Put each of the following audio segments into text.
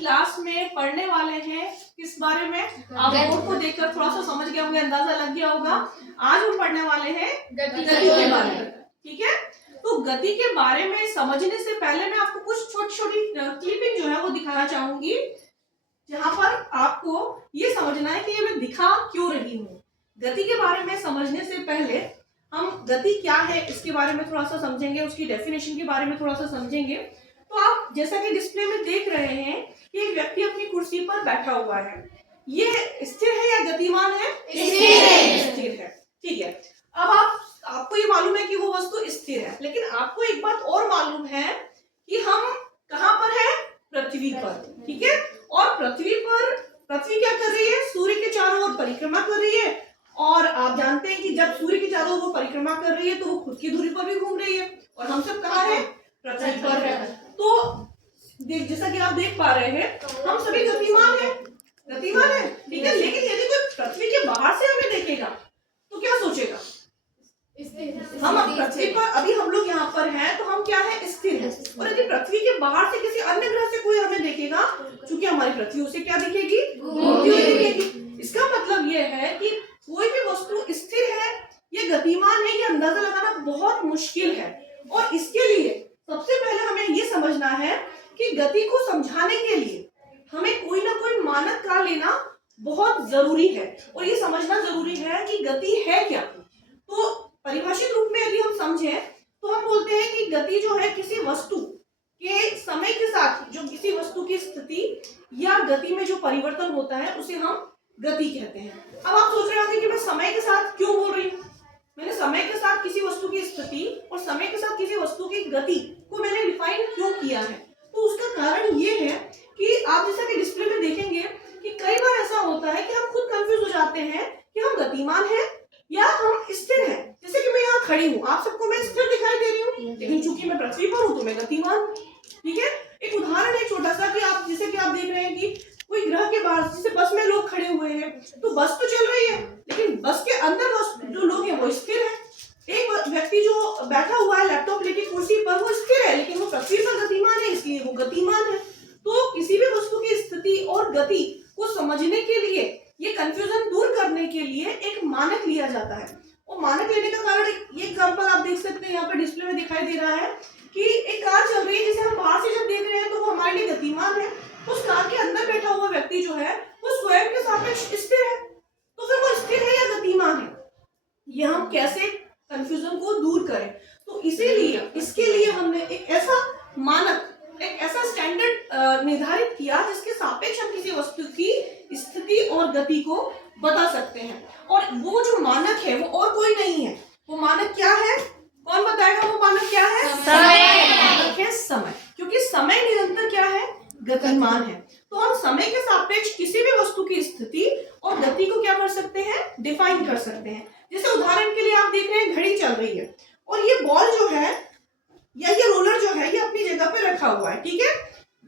Class में पढ़ने वाले हैं किस बारे में? आप बोर्ड को देखकर थोड़ा सा समझ गए होंगे, अंदाजा लग गया होगा। आज हम पढ़ने वाले हैं गति के बारे में, ठीक है। तो गति के बारे में समझने से पहले मैं आपको कुछ छोटी छोटी क्लिपिंग जो है वो दिखाना चाहूंगी, जहां पर आपको ये समझना है कि ये मैं दिखा क्यों रही हूँ। गति के बारे में समझने से पहले हम गति क्या है इसके बारे में थोड़ा सा समझेंगे, उसकी डेफिनेशन के बारे में थोड़ा सा समझेंगे। तो आप जैसा कि डिस्प्ले में देख रहे हैं कि एक व्यक्ति अपनी कुर्सी पर बैठा हुआ है। ये स्थिर है या गतिमान है? स्थिर है, ठीक है। अब आपको ये मालूम है कि वो वस्तु स्थिर है, लेकिन आपको एक बात और मालूम है कि हम कहाँ पर है? पृथ्वी पर, ठीक है। और पृथ्वी क्या कर रही है? सूर्य के चारों ओर परिक्रमा कर रही है। और आप जानते हैं कि जब सूर्य के चारों ओर वो परिक्रमा कर रही है तो वो खुद की दूरी पर भी घूम रही है, और हम सब कहाँ है? पृथ्वी पर है। तो जैसा कि आप देख पा रहे हैं हम सभी गतिमान है, ठीक है। लेकिन यदि कोई पृथ्वी के बाहर से हमें देखेगा तो क्या सोचेगा? हम पृथ्वी पर, अभी हम लोग यहाँ पर हैं तो हम क्या है? स्थिर है। और यदि पृथ्वी के बाहर से किसी अन्य ग्रह से कोई हमें देखेगा, क्योंकि हमारी पृथ्वी उसे क्या दिखेगी? घूमती हुई दिखेगी। इसका मतलब यह है कि कोई भी वस्तु स्थिर है या गतिमान है, ये अंदाजा लगाना बहुत मुश्किल है। और इसके लिए सबसे पहले हमें ये समझना है कि गति को समझाने के लिए हमें कोई ना कोई मानक का लेना बहुत जरूरी है, और ये समझना जरूरी है कि गति है क्या। तो परिभाषित रूप में यदि हम समझें तो हम बोलते हैं कि गति जो है किसी वस्तु के समय के साथ जो किसी वस्तु की स्थिति या गति में जो परिवर्तन होता है उसे हम गति कहते हैं। अब आप सोच रहे होंगे कि मैं समय के साथ क्यों बोल रही हूँ? मैंने समय के साथ किसी वस्तु की स्थिति और समय के साथ किसी वस्तु की गति को मैंने डिफाइन क्यों किया है? तो उसका कारण ये है कि आप जैसा कि डिस्प्ले में देखेंगे कि कई बार ऐसा होता है कि हम खुद कंफ्यूज हो जाते हैं कि हम गतिमान हैं या हम स्थिर हैं। जैसे कि मैं यहाँ खड़ी हूँ, आप सबको मैं स्थिर दिखाई दे रही हूँ, लेकिन चूंकि मैं पृथ्वी पर हूँ तो मैं गतिमान हूँ, ठीक है। एक उदाहरण है छोटा सा कि आप जैसे कि आप देख रहे हैं कि कोई ग्रह के बाहर, जैसे बस में लोग खड़े हुए हैं तो बस तो चल रही है, लेकिन बस के अंदर जो लोग हैं वो स्थिर है। एक व्यक्ति जो बैठा हुआ है लैपटॉप लेके कुर्सी पर, वो स्थिर है, लेकिन वो पृथ्वी पर गतिमान है, इसलिए वो गतिमान है। तो किसी भी वस्तु की स्थिति और गति को समझने के लिए, ये कंफ्यूजन दूर करने के लिए एक मानक लिया जाता है। और मानक लेने का कारण ये एग्जांपल आप देख सकते हैं यहाँ पे डिस्प्ले में दिखाई दे रहा है कि एक कार चल रही है, जिसे हम बाहर से जब देख रहे हैं तो वो हमारे लिए गतिमान है। उस कार के अंदर बैठा हुआ व्यक्ति जो है वो स्वयं के सापेक्ष स्थिर है, तो फिर वो स्थिर है या गतिमान है? ये हम कैसे कंफ्यूजन को दूर करें? तो इसीलिए इसके लिए हमने एक ऐसा मानक, एक ऐसा स्टैंडर्ड निर्धारित किया जिसके सापेक्ष हम किसी वस्तु की स्थिति और गति को बता सकते हैं। और वो जो मानक है वो और कोई नहीं है। वो मानक क्या है? कौन बताएगा वो मानक क्या है? समय। मानक है समय, क्योंकि समय निरंतर क्या है? गतिमान है। तो हम समय के सापेक्ष किसी भी वस्तु की स्थिति और गति को क्या कर सकते हैं? डिफाइन कर सकते हैं। जैसे उदाहरण के लिए आप देख रहे हैं घड़ी चल रही है, और ये बॉल जो है या ये रोलर जो है ये अपनी जगह पे रखा हुआ है, ठीक है।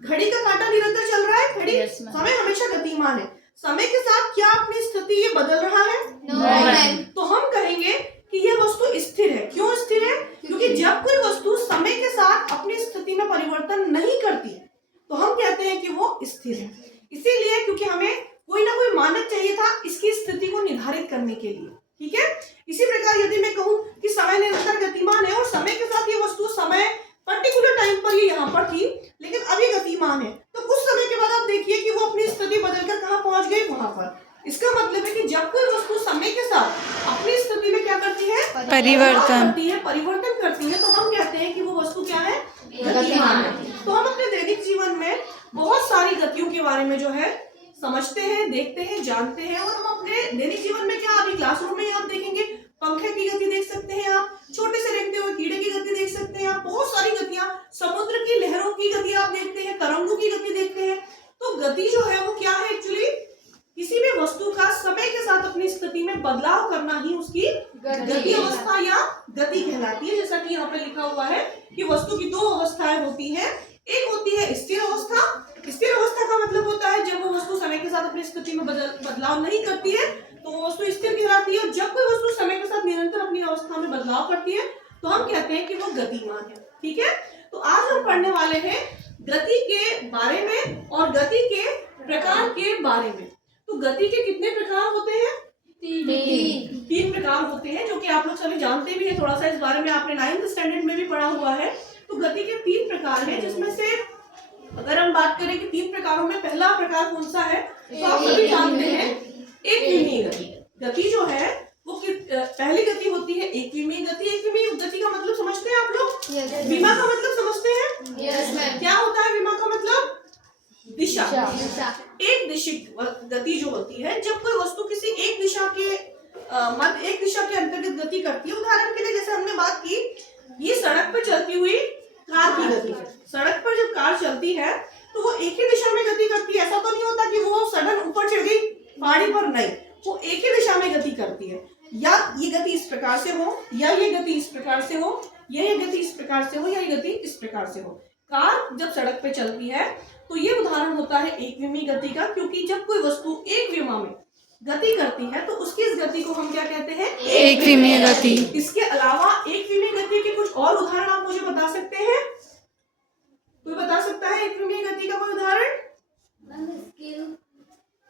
घड़ी का कांटा निरंतर चल रहा है, घड़ी समय हमेशा गतिमान है। समय के साथ क्या अपनी स्थिति ये बदल रहा है? नहीं। तो हम कहेंगे कि ये वस्तु स्थिर है। क्यों स्थिर है? क्योंकि जब कोई वस्तु समय के साथ अपनी स्थिति में परिवर्तन नहीं करती तो हम कहते हैं कि वो स्थिर है। इसीलिए क्योंकि हमें कोई ना कोई मानक चाहिए था इसकी स्थिति को निर्धारित करने के लिए, ठीक है। इसी प्रकार यदि मैं कहूं कि समय निरंतर गतिमान है और समय के साथ ये वस्तु समय पर्टिकुलर टाइम पर ये यहाँ पर थी लेकिन अब ये गतिमान है, तो कुछ समय के बाद आप देखिए कि वो अपनी स्थिति बदलकर कहाँ पहुंच गई? वहां पर। इसका मतलब है कि जब कोई वस्तु समय के साथ अपनी स्थिति में क्या करती है? परिवर्तन करती है, तो हम कहते हैं कि वो वस्तु क्या है? गतिमान है। तो हम अपने दैनिक जीवन में बहुत सारी गतियों के बारे में जो है समझते हैं, देखते हैं, जानते हैं। और हम अपने दैनिक जीवन में क्या, अभी क्लासरूम में आप देखेंगे पंखे की गति देख सकते हैं, आप छोटे से रेंगते हुए कीड़े की गति देख सकते हैं, आप बहुत सारी गतियां, समुद्र की लहरों की गति आप देखते हैं, तरंगों की गति देखते हैं। तो गति जो है वो क्या है? एक्चुअली किसी भी वस्तु का समय के साथ अपनी स्थिति में बदलाव करना ही उसकी गति अवस्था या गति कहलाती है। जैसा कि यहाँ पे लिखा हुआ है कि वस्तु की दो अवस्थाएं होती हैं। एक होती है स्थिर अवस्था। स्थिर अवस्था का मतलब होता है जब वो वस्तु समय के साथ अपनी स्थिति में बदलाव नहीं करती है तो वो वस्तु स्थिर कहलाती है। और जब कोई वस्तु समय के साथ निरंतर अपनी अवस्था में बदलाव करती है तो हम कहते हैं कि वो गतिमान है, ठीक है। तो आज हम पढ़ने वाले हैं गति के बारे में और गति के प्रकार के बारे में। तो गति के कितने प्रकार होते हैं? तीन प्रकार होते हैं, जो कि आप लोग सभी जानते भी हैं, थोड़ा सा इस बारे में आपने 9th स्टैंडर्ड में भी पढ़ा हुआ है। तो गति के 3 प्रकार हैं, जिसमें से अगर हम बात करें कि 3 प्रकारों में पहला प्रकार कौन सा है, तो आप सभी जानते हैं एक विमीय गति। गति जो है वो पहली गति होती है एक विमीय गति। एक विमीय गति का मतलब समझते हैं आप लोग? विमा का मतलब समझते हैं? क्या होता है विमा का मतलब? दिशा। एक दिशिक गति जो होती है, जब कोई वस्तु किसी एक दिशा के एक दिशा के अंतर्गत गति करती है। उदाहरण के लिए जैसे हमने बात की, ये सड़क पर चलती हुई कार की गति है। सड़क पर जब कार चलती है तो वो एक ही दिशा में गति करती है। ऐसा तो नहीं होता कि वो सडन ऊपर चढ़ गई पहाड़ी पर, नहीं, वो एक ही दिशा में गति करती है। या ये गति इस प्रकार से हो, या ये गति इस प्रकार से हो, या ये गति इस प्रकार से हो, या ये गति इस प्रकार से हो। कार जब सड़क पे चलती है तो ये उदाहरण होता है एक विमीय गति का, क्योंकि जब कोई वस्तु एक विमा में गति करती है तो उसकी इस गति को हम क्या कहते हैं? एक विमीय गति। इसके अलावा एक विमीय गति के कुछ और उदाहरण आप मुझे बता सकते हैं? कोई बता सकता है एक विमीय गति का कोई उदाहरण?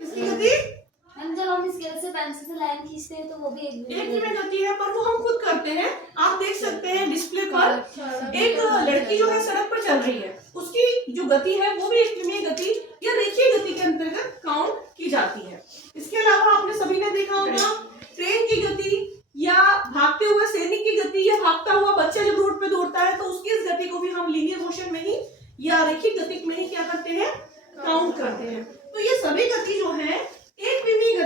किसकी गति? जब हम स्केल से पेंसिल से लाइन खींचते हैं तो वो भी एक विमीय गति है, पर वो हम खुद करते हैं। आप देख सकते हैं डिस्प्ले पर एक लड़की जो है सड़क पर चल रही है, उसकी जो गति है वो भी एक विमीय गति